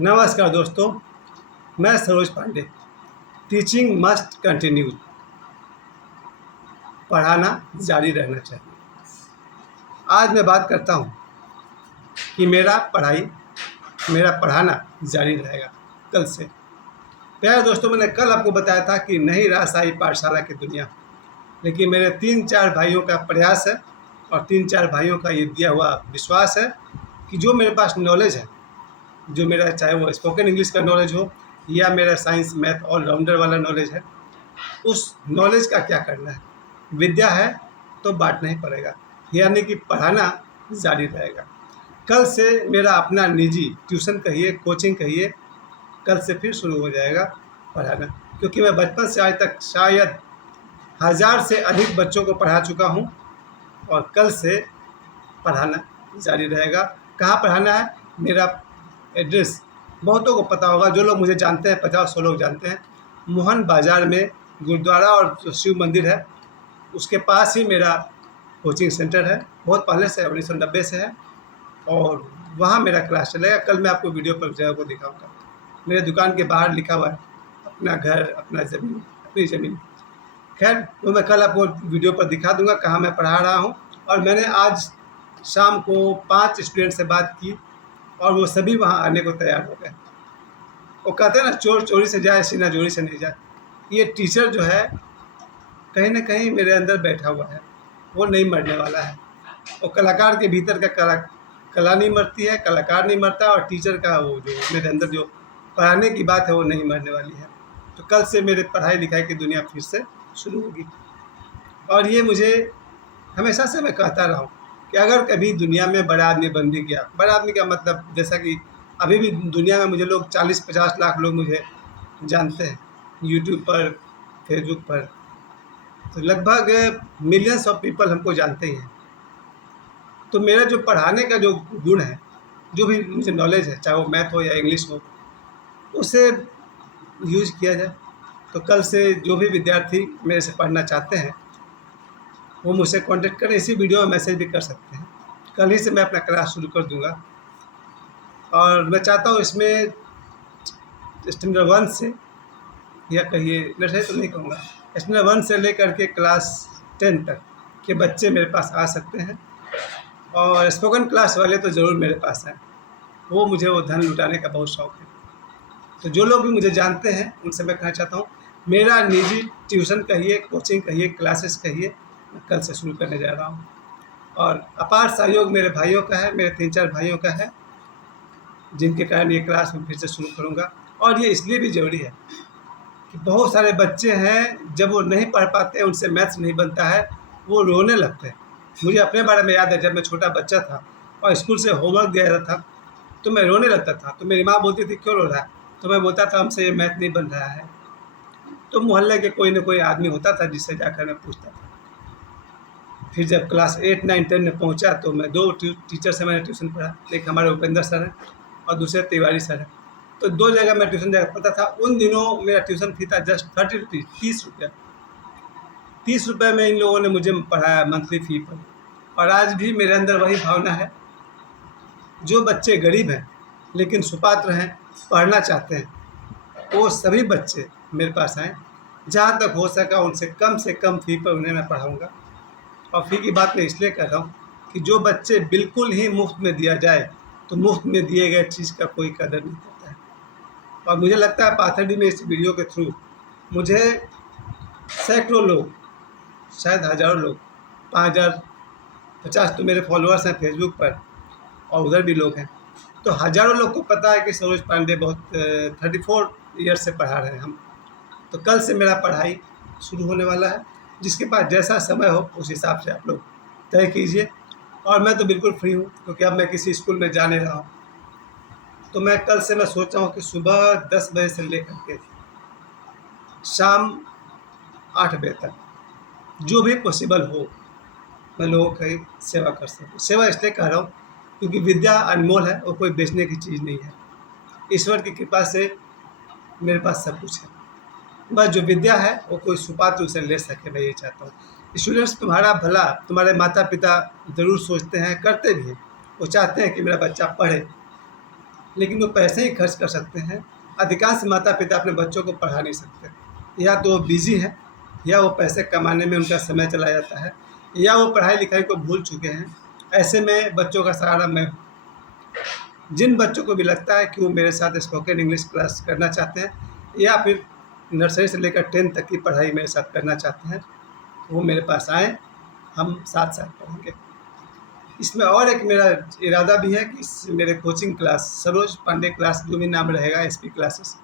नमस्कार दोस्तों, मैं Saroj Pandey. Teaching must continue. पढ़ाना जारी रहना चाहिए। आज मैं बात करता हूँ कि मेरा पढ़ाना जारी रहेगा कल से। प्यारे दोस्तों, मैंने कल आपको बताया था कि नहीं रहा शाही पाठशाला की दुनिया, लेकिन मेरे 3-4 भाइयों का प्रयास है और 3-4 भाइयों का ये दिया हुआ विश्वास है कि जो मेरे पास नॉलेज है, जो मेरा चाहे वो स्पोकन इंग्लिश का नॉलेज हो या मेरा साइंस मैथ ऑलराउंडर वाला नॉलेज है, उस नॉलेज का क्या करना है। विद्या है तो बांटना ही पड़ेगा, यानी कि पढ़ाना जारी रहेगा। कल से मेरा अपना निजी ट्यूशन कहिए, कोचिंग कहिए, कल से फिर शुरू हो जाएगा पढ़ाना, क्योंकि मैं बचपन से आज तक शायद 1000 से अधिक बच्चों को पढ़ा चुका हूँ और कल से पढ़ाना जारी रहेगा। कहाँ पढ़ाना है, मेरा एड्रेस बहुतों को पता होगा। जो लोग मुझे जानते हैं, 50-100 लोग जानते हैं। मोहन बाज़ार में गुरुद्वारा और जो शिव मंदिर है उसके पास ही मेरा कोचिंग सेंटर है। बहुत पहले से 1990 से है और वहाँ मेरा क्लास चलेगा। कल मैं आपको वीडियो पर जगह को दिखाऊंगा। मेरे दुकान के बाहर लिखा हुआ है अपना घर, अपना ज़मीन, अपनी ज़मीन। खैर, तो मैं कल आपको वीडियो पर दिखा दूंगा कहाँ मैं पढ़ा रहा हूँ। और मैंने आज शाम को 5 स्टूडेंट से बात की और वो सभी वहाँ आने को तैयार हो गए। वो कहते हैं ना, चोर चोरी से जाए, सीना जोरी से नहीं जाए। ये टीचर जो है कहीं ना कहीं मेरे अंदर बैठा हुआ है, वो नहीं मरने वाला है। वो कलाकार के भीतर का कला नहीं मरती है, कलाकार नहीं मरता, और टीचर का वो जो मेरे अंदर जो पढ़ाने की बात है वो नहीं मरने वाली है। तो कल से मेरे पढ़ाई लिखाई की दुनिया फिर से शुरू होगी। और ये मुझे हमेशा से मैं कहता रहा हूँ कि अगर कभी दुनिया में बड़ा आदमी बन भी गया, बड़ा आदमी का मतलब जैसा कि अभी भी दुनिया में मुझे लोग 40-50 लाख लोग मुझे जानते हैं यूट्यूब पर, फेसबुक पर, तो लगभग मिलियंस ऑफ पीपल हमको जानते ही हैं। तो मेरा जो पढ़ाने का जो गुण है, जो भी मुझे नॉलेज है, चाहे वो मैथ हो या इंग्लिश हो, उसे यूज किया जाए। तो कल से जो भी विद्यार्थी मेरे से पढ़ना चाहते हैं वो मुझसे कांटेक्ट करें। इसी वीडियो में मैसेज भी कर सकते हैं। कल ही से मैं अपना क्लास शुरू कर दूंगा और मैं चाहता हूँ इसमें स्टैंडर्ड 1 से, या कहिए नर्सरी तो नहीं कहूँगा, स्टैंडर्ड 1 से लेकर के क्लास 10 तक के बच्चे मेरे पास आ सकते हैं। और स्पोकन क्लास वाले तो ज़रूर मेरे पास हैं, वो मुझे वो धन लुटाने का बहुत शौक़ है। तो जो लोग भी मुझे जानते हैं उनसे मैं कहना चाहता हूँ, मेरा निजी ट्यूशन कहिए, कोचिंग कहिए, क्लासेस कहिए, मैं कल से शुरू करने जा रहा हूँ। और अपार सहयोग मेरे भाइयों का है, मेरे 3-4 भाइयों का है, जिनके कारण ये क्लास मैं फिर से शुरू करूँगा। और ये इसलिए भी ज़रूरी है कि बहुत सारे बच्चे हैं, जब वो नहीं पढ़ पाते हैं, उनसे मैथ्स नहीं बनता है, वो रोने लगते हैं। मुझे अपने बारे में याद है, जब मैं छोटा बच्चा था और स्कूल से होमवर्क दिया जाता था तो मैं रोने लगता था। तो मेरी माँ बोलती थी, क्यों रो रहा है? तो मैं बोलता था, हमसे ये मैथ नहीं बन रहा है। तो मोहल्ले के कोई ना कोई आदमी होता था जिससे जाकर मैं पूछता था। फिर जब क्लास 8, 9, 10 में पहुंचा तो मैं 2 टीचर से मैंने ट्यूशन पढ़ा। एक हमारे उपेंद्र सर हैं और दूसरे तिवारी सर हैं। तो 2 जगह मैं ट्यूशन जाकर पढ़ता था। उन दिनों मेरा ट्यूशन फी था जस्ट 30 रुपीज़, 30 रुपये। 30 रुपये में इन लोगों ने मुझे पढ़ाया मंथली फ़ी पर। और आज भी मेरे अंदर वही भावना है। जो बच्चे गरीब हैं लेकिन सुपात्र हैं, पढ़ना चाहते हैं, वो सभी बच्चे मेरे पास आएँ। जहाँ तक हो सका उनसे कम फ़ी पर उन्हें मैं पढ़ाऊँगा। और फ़ी की बात मैं इसलिए कर रहा हूँ कि जो बच्चे बिल्कुल ही मुफ्त में दिया जाए तो मुफ्त में दिए गए चीज़ का कोई कदर नहीं करता है। और मुझे लगता है पाथरडी में इस वीडियो के थ्रू मुझे सैकड़ों लोग, शायद हज़ारों लोग, 5000, 50 तो मेरे फॉलोअर्स हैं फेसबुक पर और उधर भी लोग हैं, तो हज़ारों लोग को पता है कि सरोज पांडे बहुत 34 ईयर्स से पढ़ा रहे हैं हम। तो कल से मेरा पढ़ाई शुरू होने वाला है। जिसके पास जैसा समय हो उस हिसाब से आप लोग तय कीजिए। और मैं तो बिल्कुल फ्री हूँ, क्योंकि अब मैं किसी स्कूल में जा नहीं रहा हूँ। तो मैं कल से मैं सोच रहा हूँ कि सुबह 10 बजे से लेकर के शाम 8 बजे तक जो भी पॉसिबल हो मैं लोगों की सेवा कर सकूँ। सेवा इसलिए कह रहा हूँ क्योंकि विद्या अनमोल है, वो कोई बेचने की चीज़ नहीं है। ईश्वर की कृपा से मेरे पास सब कुछ है, बस जो विद्या है वो कोई सुपात्र उसे ले सके, मैं ये चाहता हूँ। स्टूडेंट्स, तुम्हारा भला तुम्हारे माता पिता ज़रूर सोचते हैं, करते भी हैं। वो चाहते हैं कि मेरा बच्चा पढ़े, लेकिन वो पैसे ही खर्च कर सकते हैं। अधिकांश माता पिता अपने बच्चों को पढ़ा नहीं सकते। या तो वो बिज़ी हैं, या वो पैसे कमाने में उनका समय चला जाता है, या वो पढ़ाई लिखाई को भूल चुके हैं। ऐसे में बच्चों का सहारा मैं हूँ। जिन बच्चों को भी लगता है कि वो मेरे साथ स्पोकन इंग्लिश क्लास करना चाहते हैं, या फिर नर्सरी से लेकर 10th तक की पढ़ाई मेरे साथ करना चाहते हैं, वो मेरे पास आएँ, हम साथ साथ पढ़ेंगे। इसमें और एक मेरा इरादा भी है कि मेरे coaching class Saroj Pandey class जो भी नाम रहेगा, एसपी क्लासेस,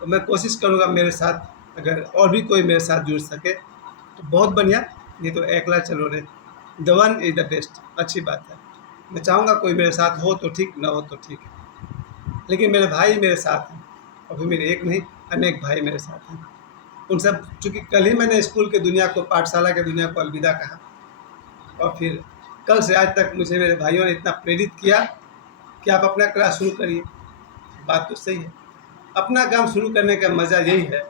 तो मैं कोशिश करूँगा मेरे साथ अगर और भी कोई मेरे साथ जुड़ सके तो बहुत बढ़िया। ये तो एकला चलो रे, the one is the best. अच्छी बात है। मैं चाहूँगा कोई मेरे साथ हो तो ठीक, ना हो तो ठीक है, लेकिन मेरे भाई मेरे साथ हैं। अभी मेरे एक नहीं, अनेक भाई मेरे साथ हैं। उन सब, चूँकि कल ही मैंने स्कूल की दुनिया को, पाठशाला की दुनिया को अलविदा कहा, और फिर कल से आज तक मुझे मेरे भाइयों ने इतना प्रेरित किया कि आप अपना क्लास शुरू करिए। बात तो सही है। अपना काम शुरू करने का मज़ा यही है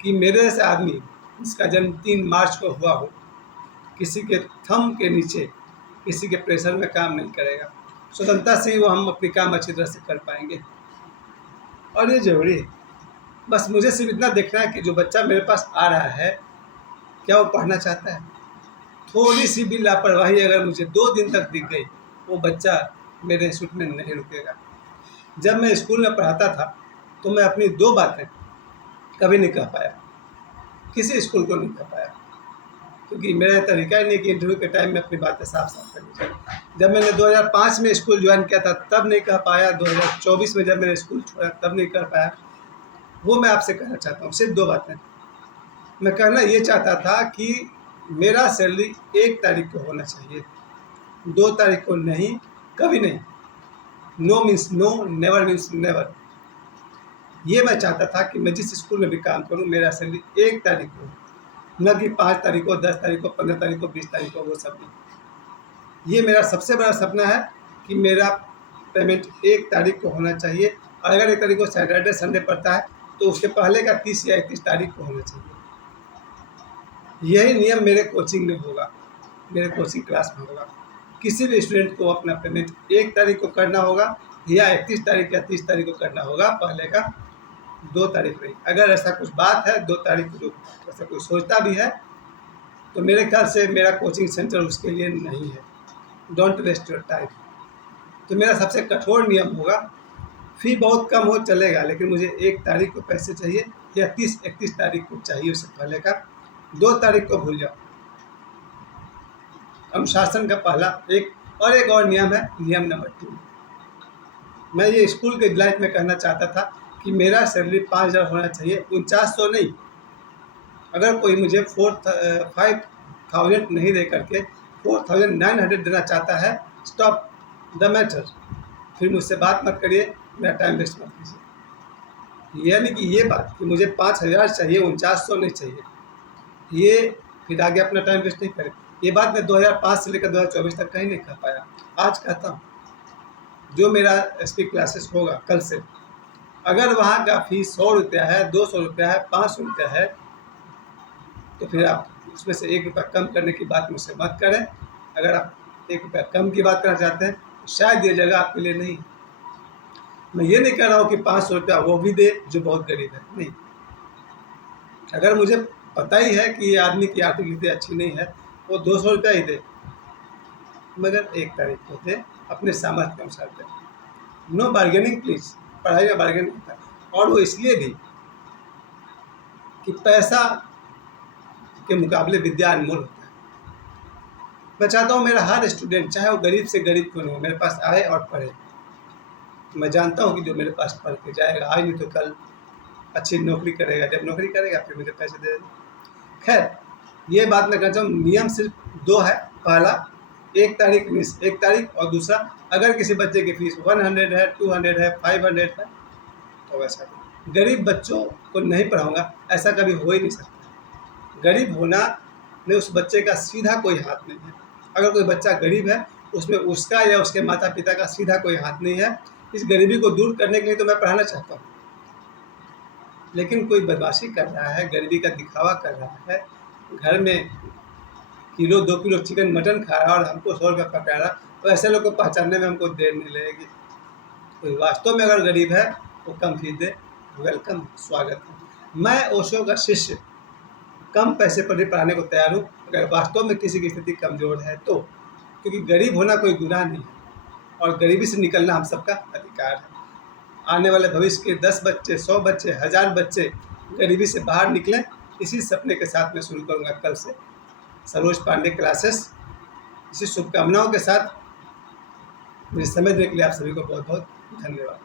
कि मेरे जैसे आदमी जिसका जन्म 3 मार्च को हुआ हो, किसी के थंब के नीचे, किसी के प्रेशर में काम नहीं करेगा। स्वतंत्रता से ही वो हम अपनी काम अच्छी तरह से कर पाएंगे, और ये ज़रूरी है। बस मुझे सिर्फ इतना देखना है कि जो बच्चा मेरे पास आ रहा है, क्या वो पढ़ना चाहता है। थोड़ी सी भी लापरवाही अगर मुझे 2 दिन तक दिख गई, वो बच्चा मेरे इंस्टीट्यूट में नहीं रुकेगा। जब मैं स्कूल में पढ़ाता था तो मैं अपनी 2 बातें कभी नहीं कह पाया, किसी स्कूल को नहीं कह पाया, क्योंकि मेरा तरीका ही नहीं कि इंटरव्यू के टाइम में अपनी बातें साफ साफ करनी चाहिए। जब मैंने 2005 में स्कूल ज्वाइन किया था तब नहीं कह पाया, 2024 में जब मैंने स्कूल छोड़ा तब नहीं कर पाया। वो मैं आपसे कहना चाहता हूँ, सिर्फ 2 बातें। मैं कहना ये चाहता था कि मेरा सैलरी 1 तारीख को होना चाहिए, 2 तारीख को नहीं, कभी नहीं। No means no, never means never. ये मैं चाहता था कि मैं जिस स्कूल में भी काम करूं, मेरा सैलरी 1 तारीख को, न कि 5 तारीख को, 10 तारीख को, 15 तारीख को, 20 तारीख को, वो सब नहीं। ये मेरा सबसे बड़ा सपना है कि मेरा पेमेंट 1 तारीख को होना चाहिए, और अगर 1 तारीख को सैटरडे संडे पड़ता है तो उसके पहले का 30 या 31 तारीख को होना चाहिए। यही नियम मेरे कोचिंग में होगा, मेरे कोचिंग क्लास में होगा। किसी भी स्टूडेंट को अपना पेमेंट 1 तारीख को करना होगा, या 31 तारीख या 30 तारीख को करना होगा, पहले का 2 तारीख नहीं। अगर ऐसा कुछ बात है 2 तारीख को, जो ऐसा कोई सोचता भी है, तो मेरे ख्याल से मेरा कोचिंग सेंटर उसके लिए नहीं है। Don't waste your time. तो मेरा सबसे कठोर नियम होगा, फ़ी बहुत कम हो चलेगा, लेकिन मुझे 1 तारीख को पैसे चाहिए, या 30-31 तारीख को चाहिए, उससे पहले का 2 तारीख को भूल जाओ। अनुशासन का पहला एक और नियम है, नियम नंबर 2। मैं ये स्कूल के लाइफ में कहना चाहता था कि मेरा सैलरी 5,000 होना चाहिए, 4900 नहीं। अगर कोई मुझे 5,000 नहीं दे करके 4,900 देना चाहता है, स्टॉप द मैटर। फिर मुझसे बात मत करिए, मेरा टाइम वेस्ट मत कीजिए। यानी कि ये बात कि मुझे 5,000 चाहिए, 4900 नहीं चाहिए, ये फिर आगे अपना टाइम वेस्ट नहीं करें। ये बात मैं 2005 से लेकर 2024 तक कहीं नहीं कह पाया, आज कहता हूँ। जो मेरा एसपी क्लासेस होगा कल से, अगर वहाँ का फीस 100 रुपया है, 200 रुपया है, 500 रुपया है, तो फिर आप उसमें से 1 रुपया कम करने की बात मुझसे मत करें। अगर आप 1 रुपया कम की बात करना चाहते हैं तो शायद ये जगह आपके लिए नहीं। मैं ये नहीं कह रहा हूँ कि 500 रुपया वो भी दे जो बहुत गरीब है, नहीं। अगर मुझे पता ही है कि ये आदमी की आर्थिक स्थिति अच्छी नहीं है, वो 200 रुपया ही दे, मगर 1 तारीख को दे, अपने सामर्थ्य के अनुसार दे। No bargaining please. पढ़ाई में बार्गेनिंग होता है, और वो इसलिए भी कि पैसा के मुकाबले विद्या अनमोल होता है। मैं चाहता हूँ मेरा हर स्टूडेंट, चाहे वो गरीब से गरीब क्यों न हो, मेरे पास आए और पढ़े। मैं जानता हूँ कि जो मेरे पास पढ़ के जाएगा, आज नहीं तो कल अच्छी नौकरी करेगा, जब नौकरी करेगा फिर मुझे पैसे दे देगा। खैर, ये बात मैं कहता हूँ, नियम सिर्फ 2 है। पहला 1 तारीख मिस 1 तारीख, और दूसरा अगर किसी बच्चे की फ़ीस 100 है, 200 है, 500 है, तो वैसा गरीब बच्चों को नहीं पढ़ाऊँगा, ऐसा कभी हो ही नहीं सकता। गरीब होना में उस बच्चे का सीधा कोई हाथ नहीं है। अगर कोई बच्चा गरीब है, उसमें उसका या उसके माता पिता का सीधा कोई हाथ नहीं है। इस गरीबी को दूर करने के लिए तो मैं पढ़ाना चाहता हूँ, लेकिन कोई बदमाशी कर रहा है, गरीबी का दिखावा कर रहा है, घर में किलो 2 किलो चिकन मटन खा रहा है और हमको 100 रुपया पकड़ा रहा, तो ऐसे लोग को पहचानने में हमको देर नहीं लगेगी। कोई वास्तव में अगर गरीब है वो कम फीस दे, वेलकम, स्वागत है। मैं ओशो का शिष्य कम पैसे पर भी पढ़ाने को तैयार हूँ, अगर वास्तव में किसी की स्थिति कमज़ोर है तो, क्योंकि गरीब होना कोई गुनाह नहीं है और गरीबी से निकलना हम सबका अधिकार है। आने वाले भविष्य के 10 बच्चे, 100 बच्चे, 1000 बच्चे गरीबी से बाहर निकलें, इसी सपने के साथ मैं शुरू करूँगा कल से सरोज पांडे क्लासेस। इसी शुभकामनाओं के साथ मुझे समय देने के लिए आप सभी को बहुत बहुत धन्यवाद।